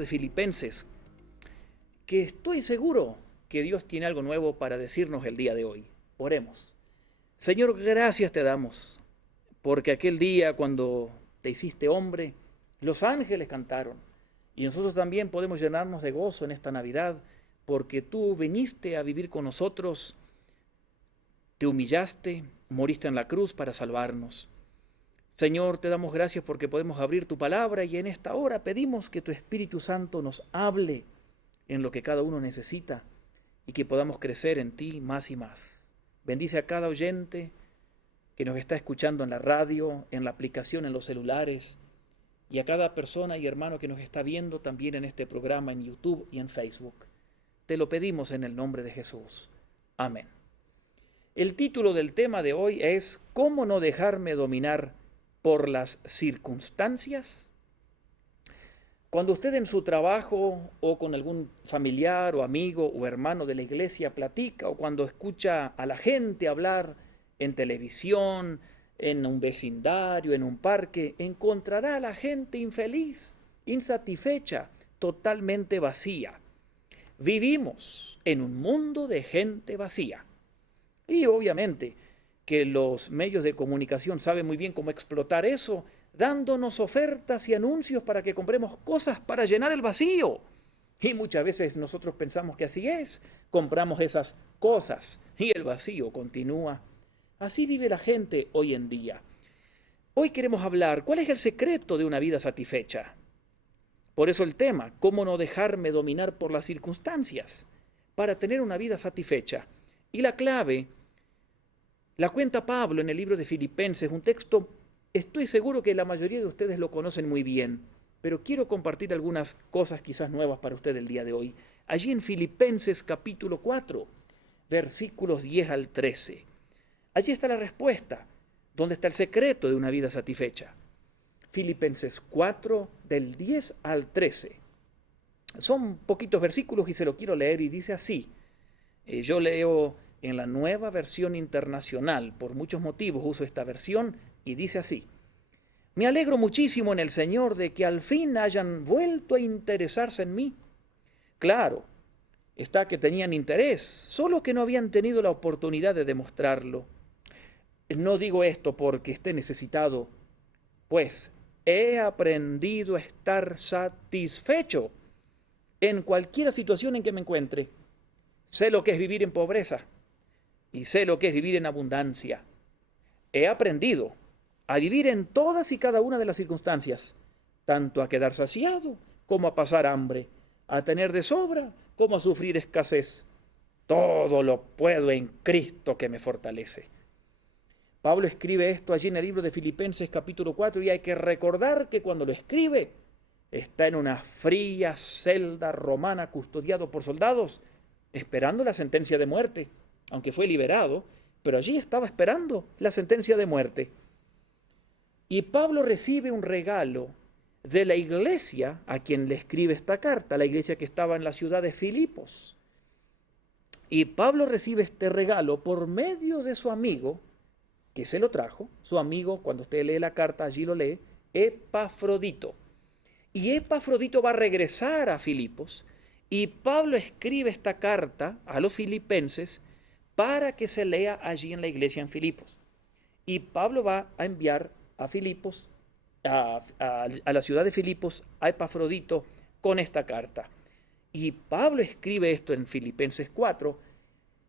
de Filipenses, que estoy seguro que Dios tiene algo nuevo para decirnos el día de hoy. Oremos. Señor, gracias te damos, porque aquel día cuando te hiciste hombre, los ángeles cantaron, y nosotros también podemos llenarnos de gozo en esta Navidad, porque tú viniste a vivir con nosotros, te humillaste, moriste en la cruz para salvarnos. Señor, te damos gracias porque podemos abrir tu palabra y en esta hora pedimos que tu Espíritu Santo nos hable en lo que cada uno necesita y que podamos crecer en ti más y más. Bendice a cada oyente que nos está escuchando en la radio, en la aplicación, en los celulares, y a cada persona y hermano que nos está viendo también en este programa en YouTube y en Facebook. Te lo pedimos en el nombre de Jesús. Amén. El título del tema de hoy es ¿Cómo no dejarme dominar por las circunstancias? Cuando usted en su trabajo o con algún familiar o amigo o hermano de la iglesia platica, o cuando escucha a la gente hablar en televisión, en un vecindario, en un parque, encontrará a la gente infeliz, insatisfecha, totalmente vacía. Vivimos en un mundo de gente vacía. Y obviamente que los medios de comunicación saben muy bien cómo explotar eso, dándonos ofertas y anuncios para que compremos cosas para llenar el vacío. Y muchas veces nosotros pensamos que así es, compramos esas cosas y el vacío continúa. Así vive la gente hoy en día. Hoy queremos hablar, ¿cuál es el secreto de una vida satisfecha? Por eso el tema, ¿cómo no dejarme dominar por las circunstancias para tener una vida satisfecha? Y la clave la cuenta Pablo en el libro de Filipenses, un texto, estoy seguro que la mayoría de ustedes lo conocen muy bien, pero quiero compartir algunas cosas quizás nuevas para usted el día de hoy. Allí en Filipenses capítulo 4, versículos 10 al 13. Allí está la respuesta, donde está el secreto de una vida satisfecha. Filipenses 4, del 10 al 13. Son poquitos versículos y se lo quiero leer y dice así. Yo leo en la Nueva Versión Internacional, por muchos motivos uso esta versión, y dice así: me alegro muchísimo en el Señor de que al fin hayan vuelto a interesarse en mí. Claro, está que tenían interés, solo que no habían tenido la oportunidad de demostrarlo. No digo esto porque esté necesitado, pues he aprendido a estar satisfecho en cualquier situación en que me encuentre. Sé lo que es vivir en pobreza y sé lo que es vivir en abundancia. He aprendido a vivir en todas y cada una de las circunstancias, tanto a quedar saciado como a pasar hambre, a tener de sobra como a sufrir escasez. Todo lo puedo en Cristo que me fortalece. Pablo escribe esto allí en el libro de Filipenses capítulo 4 y hay que recordar que cuando lo escribe está en una fría celda romana custodiado por soldados, esperando la sentencia de muerte, aunque fue liberado, pero allí estaba esperando la sentencia de muerte. Y Pablo recibe un regalo de la iglesia a quien le escribe esta carta, la iglesia que estaba en la ciudad de Filipos. Y Pablo recibe este regalo por medio de su amigo, que se lo trajo, su amigo, cuando usted lee la carta, allí lo lee, Epafrodito. Y Epafrodito va a regresar a Filipos, y Pablo escribe esta carta a los filipenses para que se lea allí en la iglesia en Filipos. Y Pablo va a enviar a Filipos, a la ciudad de Filipos, a Epafrodito con esta carta. Y Pablo escribe esto en Filipenses 4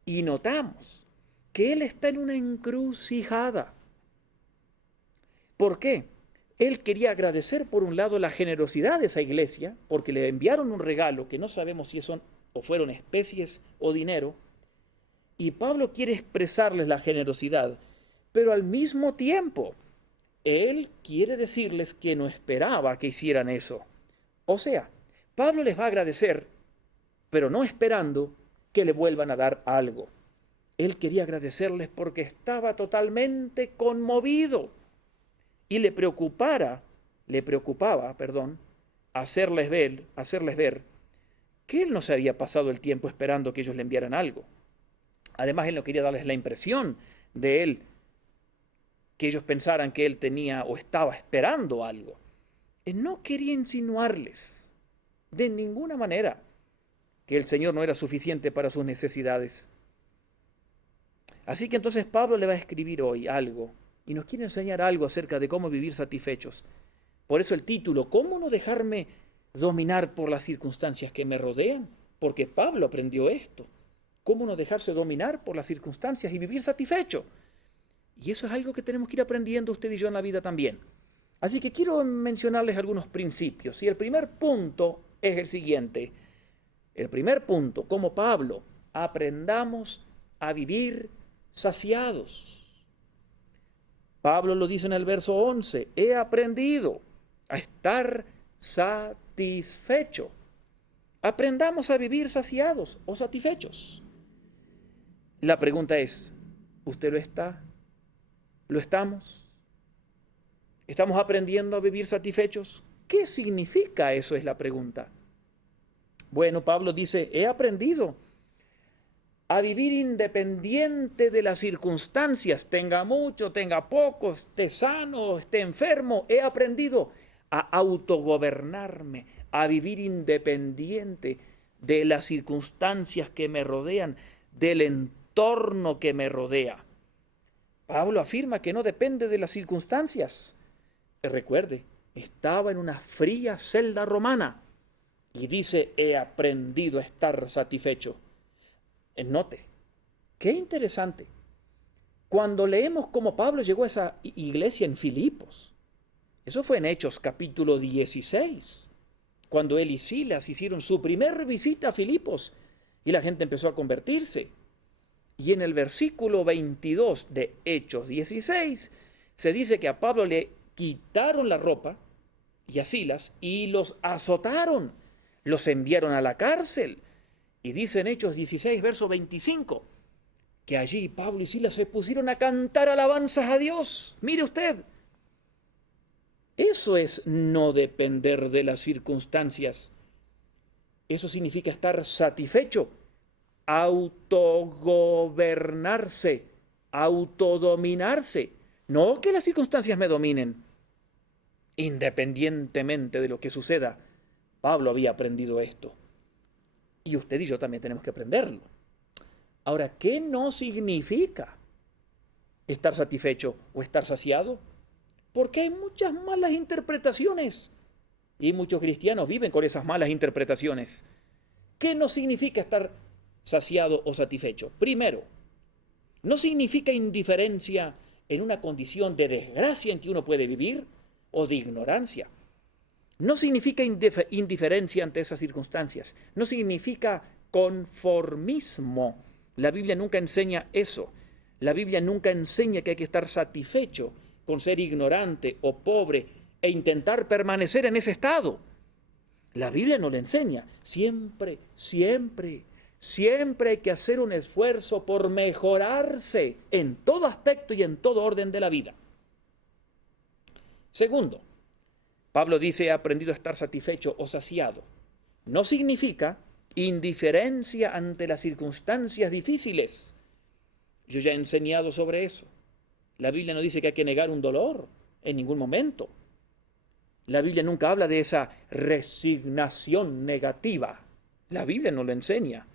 y notamos que él está en una encrucijada. ¿Por qué? Él quería agradecer por un lado la generosidad de esa iglesia, porque le enviaron un regalo que no sabemos si son o fueron especies o dinero, y Pablo quiere expresarles la generosidad, pero al mismo tiempo, él quiere decirles que no esperaba que hicieran eso. O sea, Pablo les va a agradecer, pero no esperando que le vuelvan a dar algo. Él quería agradecerles porque estaba totalmente conmovido y le preocupaba, hacerles ver que él no se había pasado el tiempo esperando que ellos le enviaran algo. Además, él no quería darles la impresión de él, que ellos pensaran que él tenía o estaba esperando algo. Él no quería insinuarles de ninguna manera que el Señor no era suficiente para sus necesidades. Así que entonces Pablo le va a escribir hoy algo y nos quiere enseñar algo acerca de cómo vivir satisfechos. Por eso el título, ¿cómo no dejarme dominar por las circunstancias que me rodean? Porque Pablo aprendió esto. ¿Cómo no dejarse dominar por las circunstancias y vivir satisfecho? Y eso es algo que tenemos que ir aprendiendo usted y yo en la vida también. Así que quiero mencionarles algunos principios. Y el primer punto es el siguiente. El primer punto, como Pablo, aprendamos a vivir saciados. Pablo lo dice en el verso 11, he aprendido a estar satisfecho. Aprendamos a vivir saciados o satisfechos. La pregunta es, ¿usted lo está? ¿Lo estamos? ¿Estamos aprendiendo a vivir satisfechos? ¿Qué significa eso? Es la pregunta. Bueno, Pablo dice, he aprendido a vivir independiente de las circunstancias, tenga mucho, tenga poco, esté sano, esté enfermo. He aprendido a autogobernarme, a vivir independiente de las circunstancias que me rodean, del entorno que me rodea. Pablo afirma que no depende de las circunstancias. Recuerde, estaba en una fría celda romana y dice, he aprendido a estar satisfecho. Note, qué interesante. Cuando leemos cómo Pablo llegó a esa iglesia en Filipos, eso fue en Hechos capítulo 16, cuando él y Silas hicieron su primer visita a Filipos y la gente empezó a convertirse. Y en el versículo 22 de Hechos 16 se dice que a Pablo le quitaron la ropa y a Silas y los azotaron, los enviaron a la cárcel. Y dice en Hechos 16, verso 25, que allí Pablo y Silas se pusieron a cantar alabanzas a Dios. Mire usted, eso es no depender de las circunstancias. Eso significa estar satisfecho, autogobernarse, autodominarse. No que las circunstancias me dominen. Independientemente de lo que suceda, Pablo había aprendido esto. Y usted y yo también tenemos que aprenderlo. Ahora, ¿qué no significa estar satisfecho o estar saciado? Porque hay muchas malas interpretaciones. Y muchos cristianos viven con esas malas interpretaciones. ¿Qué no significa estar saciado o satisfecho? Primero, no significa indiferencia en una condición de desgracia en que uno puede vivir o de ignorancia. No significa indiferencia ante esas circunstancias. No significa conformismo. La Biblia nunca enseña eso. La Biblia nunca enseña que hay que estar satisfecho con ser ignorante o pobre e intentar permanecer en ese estado. La Biblia no le enseña. Siempre hay que hacer un esfuerzo por mejorarse en todo aspecto y en todo orden de la vida. Segundo, Pablo dice, he aprendido a estar satisfecho o saciado. No significa indiferencia ante las circunstancias difíciles. Yo ya he enseñado sobre eso. La Biblia no dice que hay que negar un dolor en ningún momento. La Biblia nunca habla de esa resignación negativa. La Biblia no lo enseña.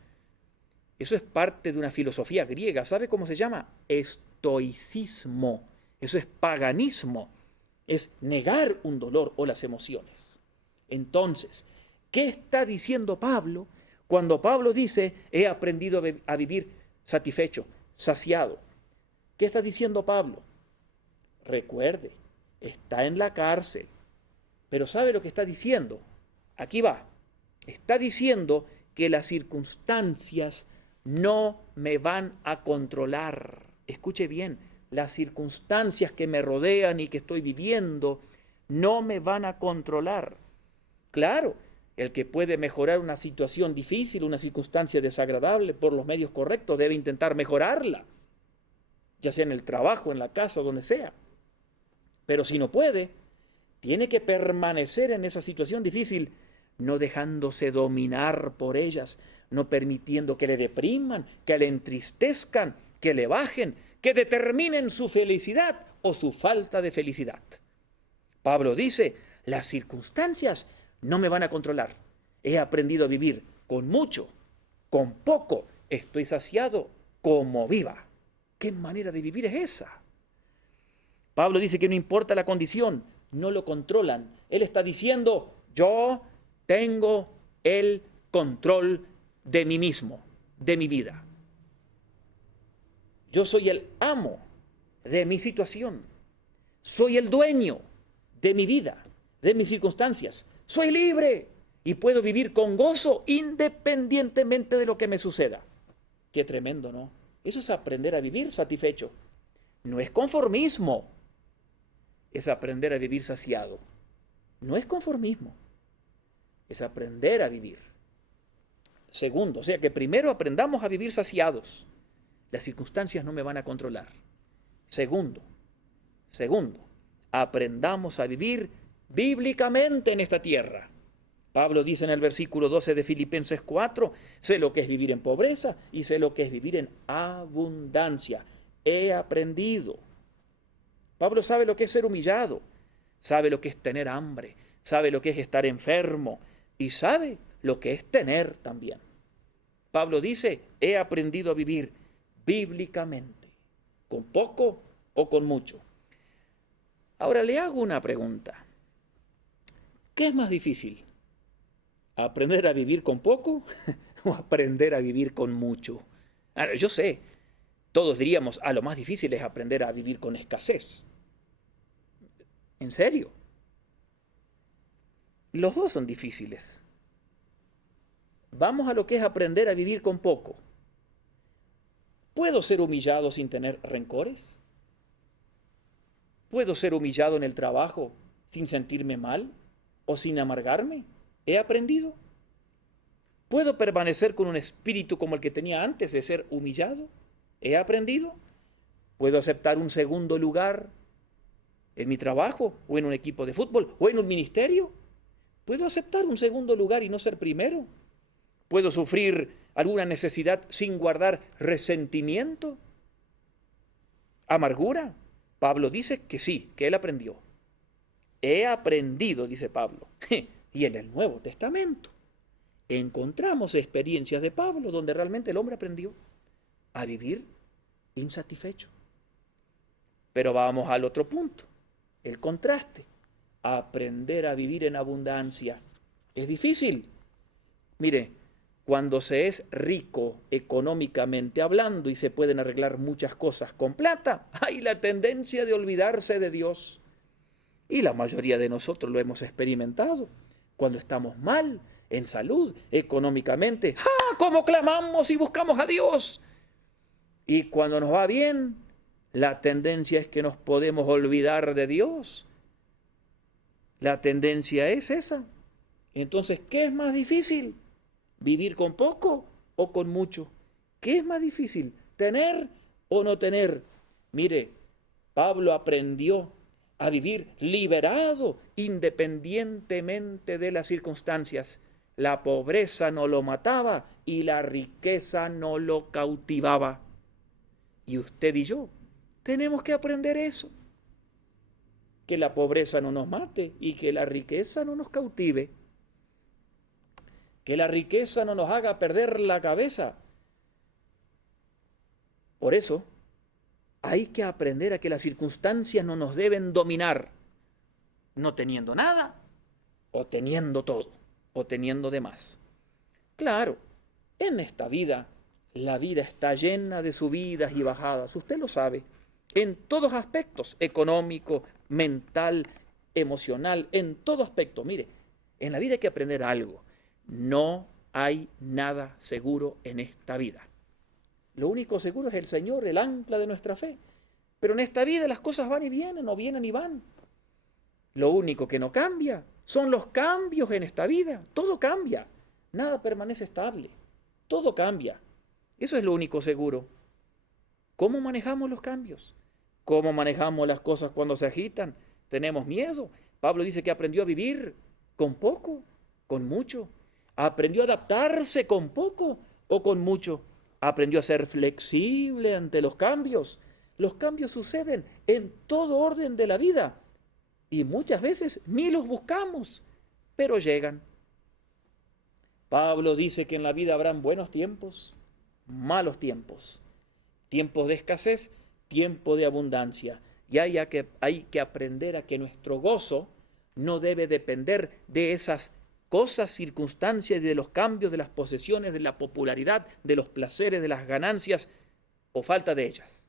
Eso es parte de una filosofía griega. ¿Sabe cómo se llama? Estoicismo. Eso es paganismo. Es negar un dolor o las emociones. Entonces, ¿qué está diciendo Pablo cuando Pablo dice, he aprendido a vivir satisfecho, saciado? ¿Qué está diciendo Pablo? Recuerde, está en la cárcel, pero ¿sabe lo que está diciendo? Aquí va. Está diciendo que las circunstancias no me van a controlar. Escuche bien. Las circunstancias que me rodean y que estoy viviendo no me van a controlar. Claro, el que puede mejorar una situación difícil, una circunstancia desagradable por los medios correctos, debe intentar mejorarla, ya sea en el trabajo, en la casa, donde sea. Pero si no puede, tiene que permanecer en esa situación difícil, no dejándose dominar por ellas, no permitiendo que le depriman, que le entristezcan, que le bajen, que determinen su felicidad o su falta de felicidad. Pablo dice, las circunstancias no me van a controlar. He aprendido a vivir con mucho, con poco. Estoy saciado como viva. ¿Qué manera de vivir es esa? Pablo dice que no importa la condición, no lo controlan. Él está diciendo, yo tengo el control de mí mismo, de mi vida. Yo soy el amo de mi situación. Soy el dueño de mi vida, de mis circunstancias. Soy libre y puedo vivir con gozo independientemente de lo que me suceda. Qué tremendo, ¿no? Eso es aprender a vivir satisfecho. No es conformismo, es aprender a vivir saciado. No es conformismo, es aprender a vivir. Segundo, o sea que primero aprendamos a vivir saciados. Las circunstancias no me van a controlar. Segundo, aprendamos a vivir bíblicamente en esta tierra. Pablo dice en el versículo 12 de Filipenses 4, sé lo que es vivir en pobreza y sé lo que es vivir en abundancia. He aprendido. Pablo sabe lo que es ser humillado, sabe lo que es tener hambre, sabe lo que es estar enfermo y sabe lo que es tener también. Pablo dice, he aprendido a vivir bíblicamente, con poco o con mucho. Ahora le hago una pregunta. ¿Qué es más difícil? ¿Aprender a vivir con poco o aprender a vivir con mucho? Ahora, yo sé, todos diríamos, lo más difícil es aprender a vivir con escasez. ¿En serio? Los dos son difíciles. Vamos a lo que es aprender a vivir con poco. ¿Puedo ser humillado sin tener rencores? ¿Puedo ser humillado en el trabajo sin sentirme mal o sin amargarme? ¿He aprendido? ¿Puedo permanecer con un espíritu como el que tenía antes de ser humillado? ¿He aprendido? ¿Puedo aceptar un segundo lugar en mi trabajo o en un equipo de fútbol o en un ministerio? ¿Puedo aceptar un segundo lugar y no ser primero? ¿Puedo sufrir alguna necesidad sin guardar resentimiento? ¿Amargura? Pablo dice que sí, que él aprendió. He aprendido, dice Pablo. Y en el Nuevo Testamento encontramos experiencias de Pablo donde realmente el hombre aprendió a vivir insatisfecho. Pero vamos al otro punto, el contraste. Aprender a vivir en abundancia es difícil. Mire, cuando se es rico económicamente hablando y se pueden arreglar muchas cosas con plata, hay la tendencia de olvidarse de Dios. Y la mayoría de nosotros lo hemos experimentado. Cuando estamos mal, en salud, económicamente, ¡cómo clamamos y buscamos a Dios! Y cuando nos va bien, la tendencia es que nos podemos olvidar de Dios. La tendencia es esa. Entonces, ¿qué es más difícil? ¿Vivir con poco o con mucho? ¿Qué es más difícil? ¿Tener o no tener? Mire, Pablo aprendió a vivir liberado independientemente de las circunstancias. La pobreza no lo mataba y la riqueza no lo cautivaba. Y usted y yo tenemos que aprender eso. Que la pobreza no nos mate y que la riqueza no nos cautive. Que la riqueza no nos haga perder la cabeza. Por eso, hay que aprender a que las circunstancias no nos deben dominar, no teniendo nada, o teniendo todo, o teniendo de más. Claro, en esta vida, la vida está llena de subidas y bajadas, usted lo sabe, en todos aspectos, económico, mental, emocional, en todo aspecto. Mire, en la vida hay que aprender algo. No hay nada seguro en esta vida. Lo único seguro es el Señor, el ancla de nuestra fe. Pero en esta vida las cosas van y vienen, o vienen y van. Lo único que no cambia son los cambios en esta vida. Todo cambia. Nada permanece estable. Todo cambia. Eso es lo único seguro. ¿Cómo manejamos los cambios? ¿Cómo manejamos las cosas cuando se agitan? ¿Tenemos miedo? Pablo dice que aprendió a vivir con poco, con mucho. ¿Aprendió a adaptarse con poco o con mucho? ¿Aprendió a ser flexible ante los cambios? Los cambios suceden en todo orden de la vida y muchas veces ni los buscamos, pero llegan. Pablo dice que en la vida habrán buenos tiempos, malos tiempos, tiempos de escasez, tiempo de abundancia. Y hay que aprender a que nuestro gozo no debe depender de esas cosas, circunstancias, de los cambios, de las posesiones, de la popularidad, de los placeres, de las ganancias o falta de ellas.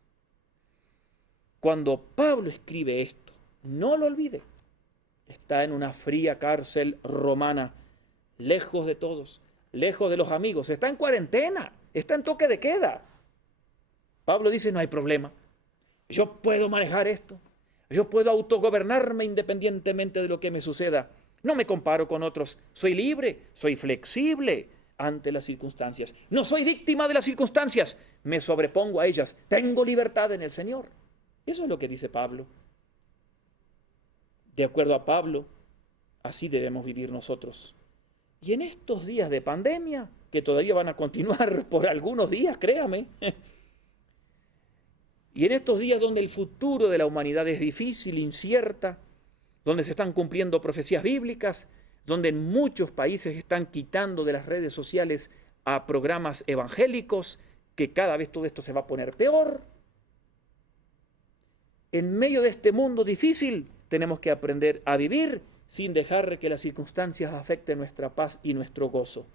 Cuando Pablo escribe esto, no lo olvide, está en una fría cárcel romana, lejos de todos, lejos de los amigos, está en cuarentena, está en toque de queda. Pablo dice, no hay problema, yo puedo manejar esto, yo puedo autogobernarme independientemente de lo que me suceda. No me comparo con otros, soy libre, soy flexible ante las circunstancias. No soy víctima de las circunstancias, me sobrepongo a ellas, tengo libertad en el Señor. Eso es lo que dice Pablo. De acuerdo a Pablo, así debemos vivir nosotros. Y en estos días de pandemia, que todavía van a continuar por algunos días, créame, y en estos días donde el futuro de la humanidad es difícil, incierta, donde se están cumpliendo profecías bíblicas, donde en muchos países están quitando de las redes sociales a programas evangélicos, que cada vez todo esto se va a poner peor. En medio de este mundo difícil, tenemos que aprender a vivir sin dejar que las circunstancias afecten nuestra paz y nuestro gozo.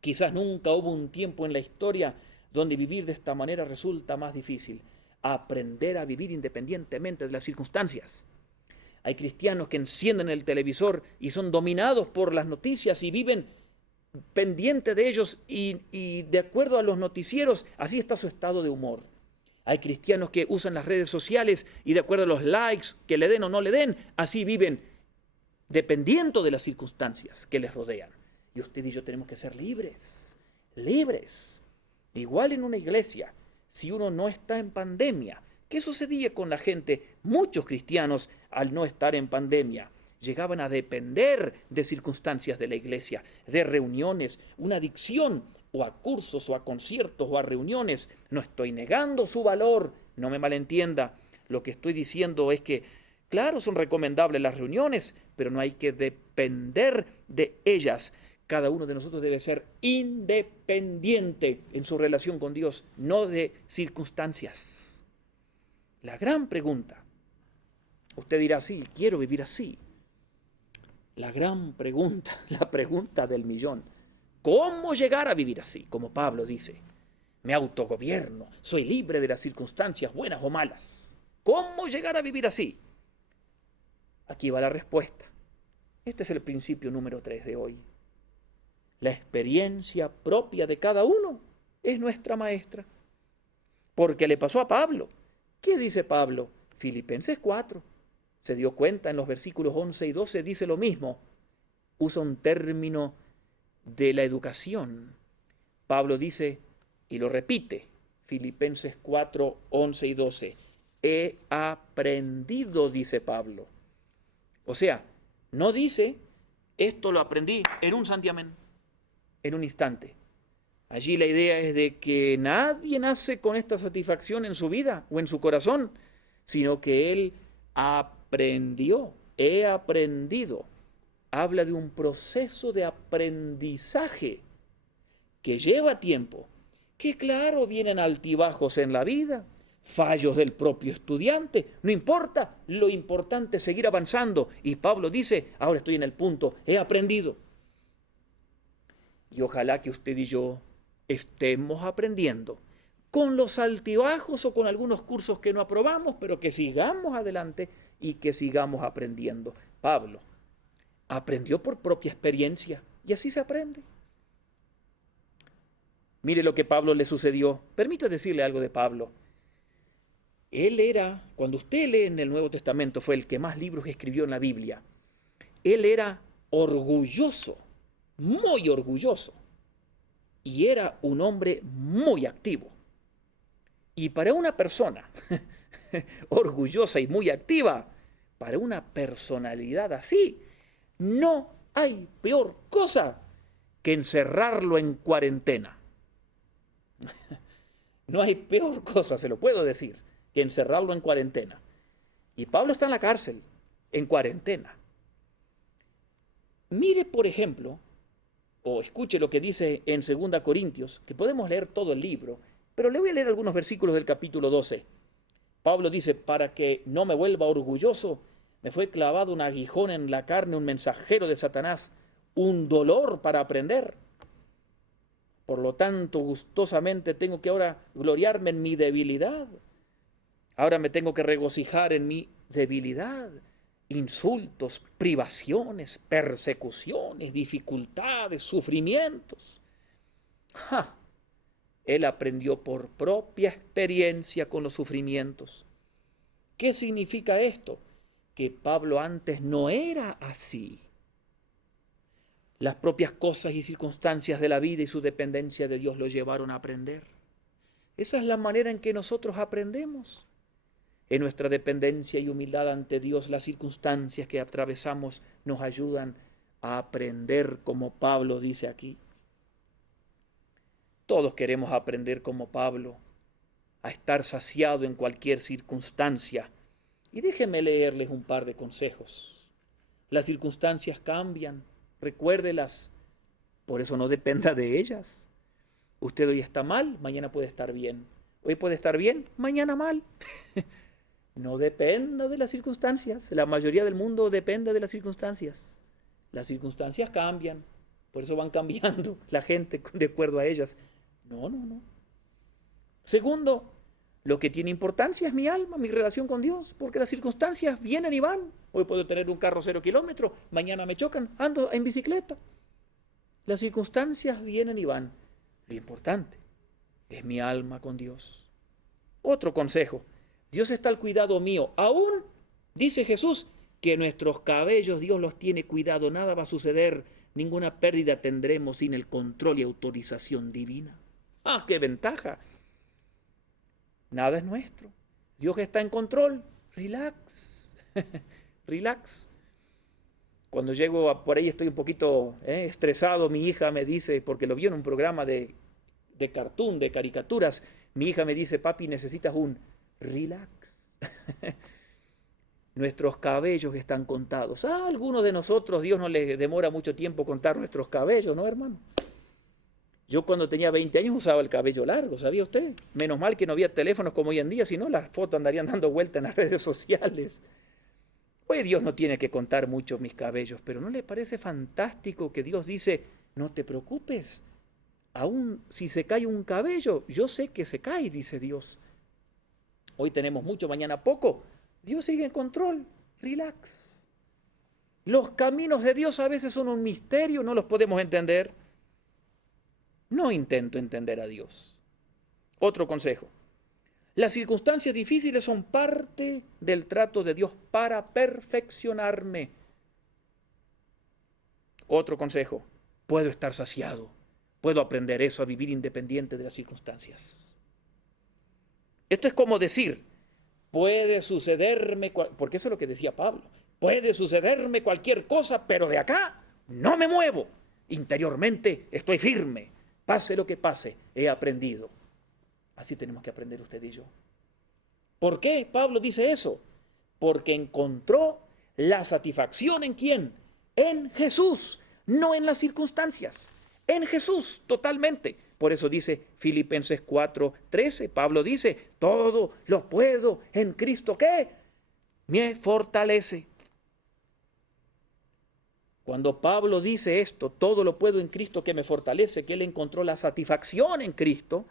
Quizás nunca hubo un tiempo en la historia donde vivir de esta manera resulta más difícil. Aprender a vivir independientemente de las circunstancias. Hay cristianos que encienden el televisor y son dominados por las noticias y viven pendientes de ellos y de acuerdo a los noticieros, así está su estado de humor. Hay cristianos que usan las redes sociales y de acuerdo a los likes que le den o no le den, así viven dependiendo de las circunstancias que les rodean. Y usted y yo tenemos que ser libres, libres. Igual en una iglesia, si uno no está en pandemia, ¿qué sucedía con la gente? Muchos cristianos, al no estar en pandemia, llegaban a depender de circunstancias de la iglesia, de reuniones, una adicción o a cursos o a conciertos o a reuniones. No estoy negando su valor, no me malentienda. Lo que estoy diciendo es que, claro, son recomendables las reuniones, pero no hay que depender de ellas. Cada uno de nosotros debe ser independiente en su relación con Dios, no de circunstancias. La gran pregunta, usted dirá, sí, quiero vivir así. La gran pregunta, la pregunta del millón, ¿cómo llegar a vivir así? Como Pablo dice, me autogobierno, soy libre de las circunstancias buenas o malas. ¿Cómo llegar a vivir así? Aquí va la respuesta. Este es el principio número 3 de hoy. La experiencia propia de cada uno es nuestra maestra. Porque le pasó a Pablo. ¿Qué dice Pablo? Filipenses 4. Se dio cuenta en los versículos 11 y 12, dice lo mismo. Usa un término de la educación. Pablo dice, y lo repite, Filipenses 4, 11 y 12. He aprendido, dice Pablo. O sea, no dice, esto lo aprendí en un santiamén, en un instante. Allí la idea es de que nadie nace con esta satisfacción en su vida o en su corazón, sino que él aprendió, he aprendido. Habla de un proceso de aprendizaje que lleva tiempo, que claro, vienen altibajos en la vida, fallos del propio estudiante, no importa, lo importante es seguir avanzando. Y Pablo dice, ahora estoy en el punto, he aprendido. Y ojalá que usted y yo estemos aprendiendo con los altibajos o con algunos cursos que no aprobamos, pero que sigamos adelante y que sigamos aprendiendo. Pablo aprendió por propia experiencia y así se aprende. Mire lo que a Pablo le sucedió. Permítame decirle algo de Pablo. Él era, cuando usted lee en el Nuevo Testamento, fue el que más libros escribió en la Biblia. Él era orgulloso, muy orgulloso, y era un hombre muy activo. Y para una persona orgullosa y muy activa, para una personalidad así, no hay peor cosa que encerrarlo en cuarentena. No hay peor cosa, se lo puedo decir, que encerrarlo en cuarentena. Y Pablo está en la cárcel, en cuarentena. Mire, por ejemplo, o escuche lo que dice en 2 Corintios, que podemos leer todo el libro, pero le voy a leer algunos versículos del capítulo 12. Pablo dice, para que no me vuelva orgulloso, me fue clavado un aguijón en la carne, un mensajero de Satanás, un dolor para aprender. Por lo tanto, gustosamente tengo que ahora gloriarme en mi debilidad. Ahora me tengo que regocijar en mi debilidad. Insultos, privaciones, persecuciones, dificultades, sufrimientos. ¡Ja! Él aprendió por propia experiencia con los sufrimientos. ¿Qué significa esto? Que Pablo antes no era así. Las propias cosas y circunstancias de la vida y su dependencia de Dios lo llevaron a aprender. Esa es la manera en que nosotros aprendemos. En nuestra dependencia y humildad ante Dios, las circunstancias que atravesamos nos ayudan a aprender como Pablo dice aquí. Todos queremos aprender como Pablo, a estar saciado en cualquier circunstancia. Y déjenme leerles un par de consejos. Las circunstancias cambian, recuérdelas, por eso no dependa de ellas. Usted hoy está mal, mañana puede estar bien. Hoy puede estar bien, mañana mal. No dependa de las circunstancias. La mayoría del mundo depende de las circunstancias. Las circunstancias cambian, por eso van cambiando la gente de acuerdo a ellas. No. Segundo, lo que tiene importancia es mi alma, mi relación con Dios, porque las circunstancias vienen y van. Hoy puedo tener un carro 0 kilómetros, mañana me chocan, ando en bicicleta. Las circunstancias vienen y van. Lo importante es mi alma con Dios. Otro consejo, Dios está al cuidado mío. Aún, dice Jesús, que nuestros cabellos Dios los tiene cuidado, nada va a suceder, ninguna pérdida tendremos sin el control y autorización divina. ¡Ah, qué ventaja! Nada es nuestro. Dios está en control. Relax. Relax. Cuando llego por ahí estoy un poquito estresado, mi hija me dice, porque lo vio en un programa de cartoon, de caricaturas, mi hija me dice, papi, necesitas un relax. Nuestros cabellos están contados. A algunos de nosotros Dios no les demora mucho tiempo contar nuestros cabellos, ¿no, hermano? Yo cuando tenía 20 años usaba el cabello largo, ¿sabía usted? Menos mal que no había teléfonos como hoy en día, si no las fotos andarían dando vuelta en las redes sociales. Hoy Dios no tiene que contar mucho mis cabellos, pero ¿no le parece fantástico que Dios dice, no te preocupes, aún si se cae un cabello, yo sé que se cae, dice Dios. Hoy tenemos mucho, mañana poco. Dios sigue en control, relax. Los caminos de Dios a veces son un misterio, no los podemos entender. No intento entender a Dios. Otro consejo. Las circunstancias difíciles son parte del trato de Dios para perfeccionarme. Otro consejo. Puedo estar saciado. Puedo aprender eso, a vivir independiente de las circunstancias. Esto es como decir, puede sucederme, porque eso es lo que decía Pablo, puede sucederme cualquier cosa, pero de acá no me muevo. Interiormente estoy firme. Pase lo que pase, he aprendido. Así tenemos que aprender usted y yo. ¿Por qué Pablo dice eso? Porque encontró la satisfacción ¿en quién? En Jesús, no en las circunstancias. En Jesús, totalmente. Por eso dice Filipenses 4:13, Pablo dice, todo lo puedo en Cristo, ¿qué? Me fortalece. Cuando Pablo dice esto, todo lo puedo en Cristo que me fortalece, que él encontró la satisfacción en Cristo,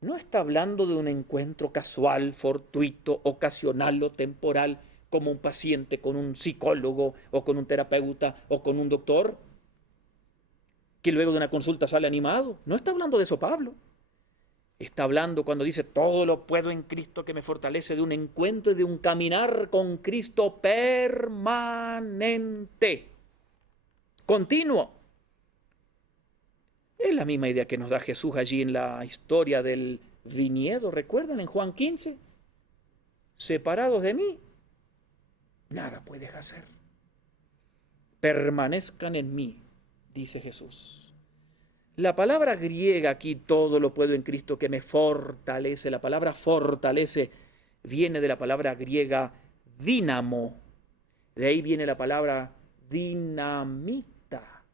no está hablando de un encuentro casual, fortuito, ocasional o temporal, como un paciente con un psicólogo o con un terapeuta o con un doctor, que luego de una consulta sale animado. No está hablando de eso Pablo. Está hablando cuando dice todo lo puedo en Cristo que me fortalece, de un encuentro y de un caminar con Cristo permanente, continuo. Es la misma idea que nos da Jesús allí en la historia del viñedo. ¿Recuerdan en Juan 15? Separados de mí, nada puedes hacer. Permanezcan en mí, dice Jesús. La palabra griega aquí, todo lo puedo en Cristo que me fortalece. La palabra fortalece viene de la palabra griega dínamo. De ahí viene la palabra dinamita.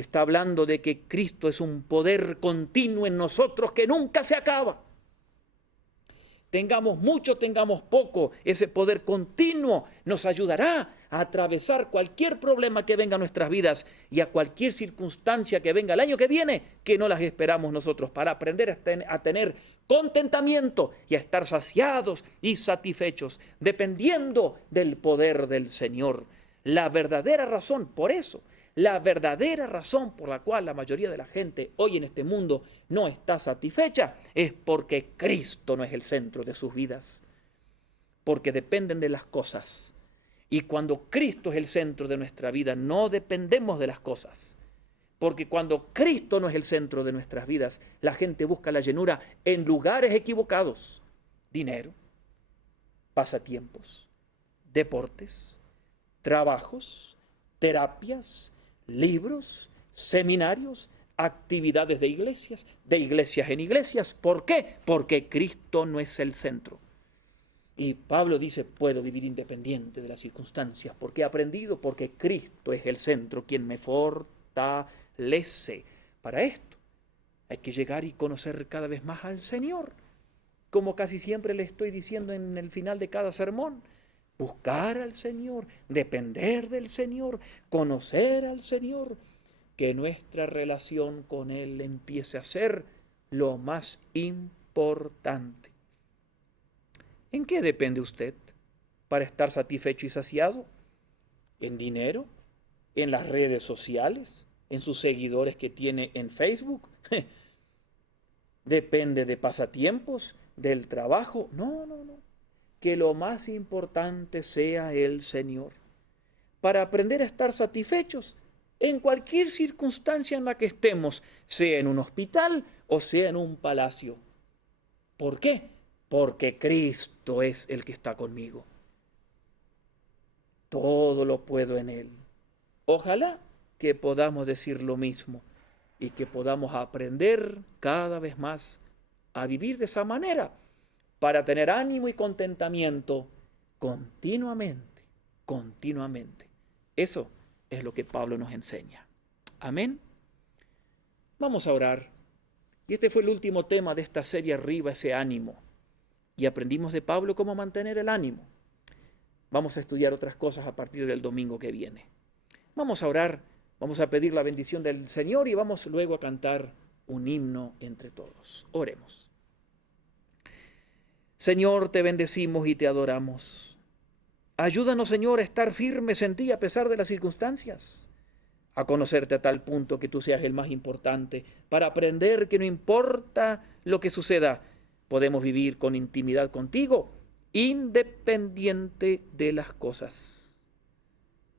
está hablando de que Cristo es un poder continuo en nosotros que nunca se acaba. Tengamos mucho, tengamos poco, ese poder continuo nos ayudará a atravesar cualquier problema que venga a nuestras vidas y a cualquier circunstancia que venga el año que viene, que no las esperamos nosotros, para aprender a tener contentamiento y a estar saciados y satisfechos, dependiendo del poder del Señor. La verdadera razón, por eso, la verdadera razón por la cual la mayoría de la gente hoy en este mundo no está satisfecha es porque Cristo no es el centro de sus vidas, porque dependen de las cosas. Y cuando Cristo es el centro de nuestra vida, no dependemos de las cosas. Porque cuando Cristo no es el centro de nuestras vidas, la gente busca la llenura en lugares equivocados. Dinero, pasatiempos, deportes, trabajos, terapias, libros, seminarios, actividades de iglesias en iglesias. ¿Por qué? Porque Cristo no es el centro. Y Pablo dice, puedo vivir independiente de las circunstancias, porque he aprendido, porque Cristo es el centro, quien me fortalece. Para esto hay que llegar y conocer cada vez más al Señor, como casi siempre le estoy diciendo en el final de cada sermón. Buscar al Señor, depender del Señor, conocer al Señor, que nuestra relación con Él empiece a ser lo más importante. ¿En qué depende usted para estar satisfecho y saciado? ¿En dinero? ¿En las redes sociales? ¿En sus seguidores que tiene en Facebook? ¿Depende de pasatiempos? ¿Del trabajo? No. Que lo más importante sea el Señor, para aprender a estar satisfechos en cualquier circunstancia en la que estemos, sea en un hospital o sea en un palacio. ¿Por qué? Porque Cristo es el que está conmigo. Todo lo puedo en Él. Ojalá que podamos decir lo mismo y que podamos aprender cada vez más a vivir de esa manera, para tener ánimo y contentamiento continuamente. Eso es lo que Pablo nos enseña. Amén. Vamos a orar. Y este fue el último tema de esta serie, Arriba ese ánimo. Y aprendimos de Pablo cómo mantener el ánimo. Vamos a estudiar otras cosas a partir del domingo que viene. Vamos a orar, vamos a pedir la bendición del Señor y vamos luego a cantar un himno entre todos. Oremos. Señor, te bendecimos y te adoramos. Ayúdanos, Señor, a estar firmes en ti a pesar de las circunstancias, a conocerte a tal punto que tú seas el más importante, para aprender que no importa lo que suceda, podemos vivir con intimidad contigo, independiente de las cosas.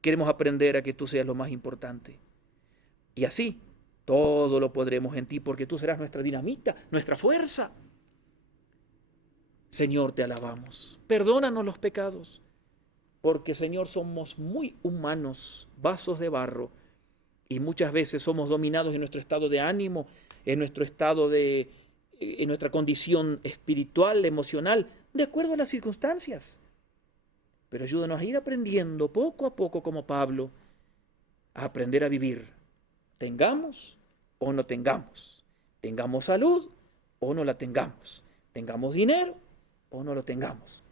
Queremos aprender a que tú seas lo más importante. Y así, todo lo podremos en ti, porque tú serás nuestra dinamita, nuestra fuerza. Señor, te alabamos. Perdónanos los pecados, porque, Señor, somos muy humanos, vasos de barro, y muchas veces somos dominados en nuestro estado de ánimo, en nuestra condición espiritual, emocional, de acuerdo a las circunstancias. Pero ayúdanos a ir aprendiendo poco a poco, como Pablo, a aprender a vivir. Tengamos o no tengamos. Tengamos salud o no la tengamos. Tengamos dinero o no lo tengamos,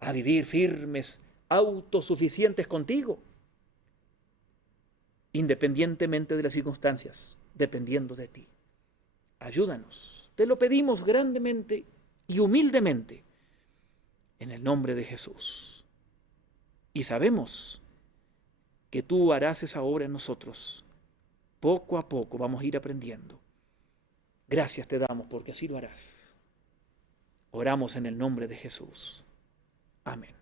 a vivir firmes, autosuficientes contigo, independientemente de las circunstancias, dependiendo de ti. Ayúdanos, te lo pedimos grandemente y humildemente, en el nombre de Jesús. Y sabemos que tú harás esa obra en nosotros. Poco a poco vamos a ir aprendiendo. Gracias te damos porque así lo harás. Oramos en el nombre de Jesús. Amén.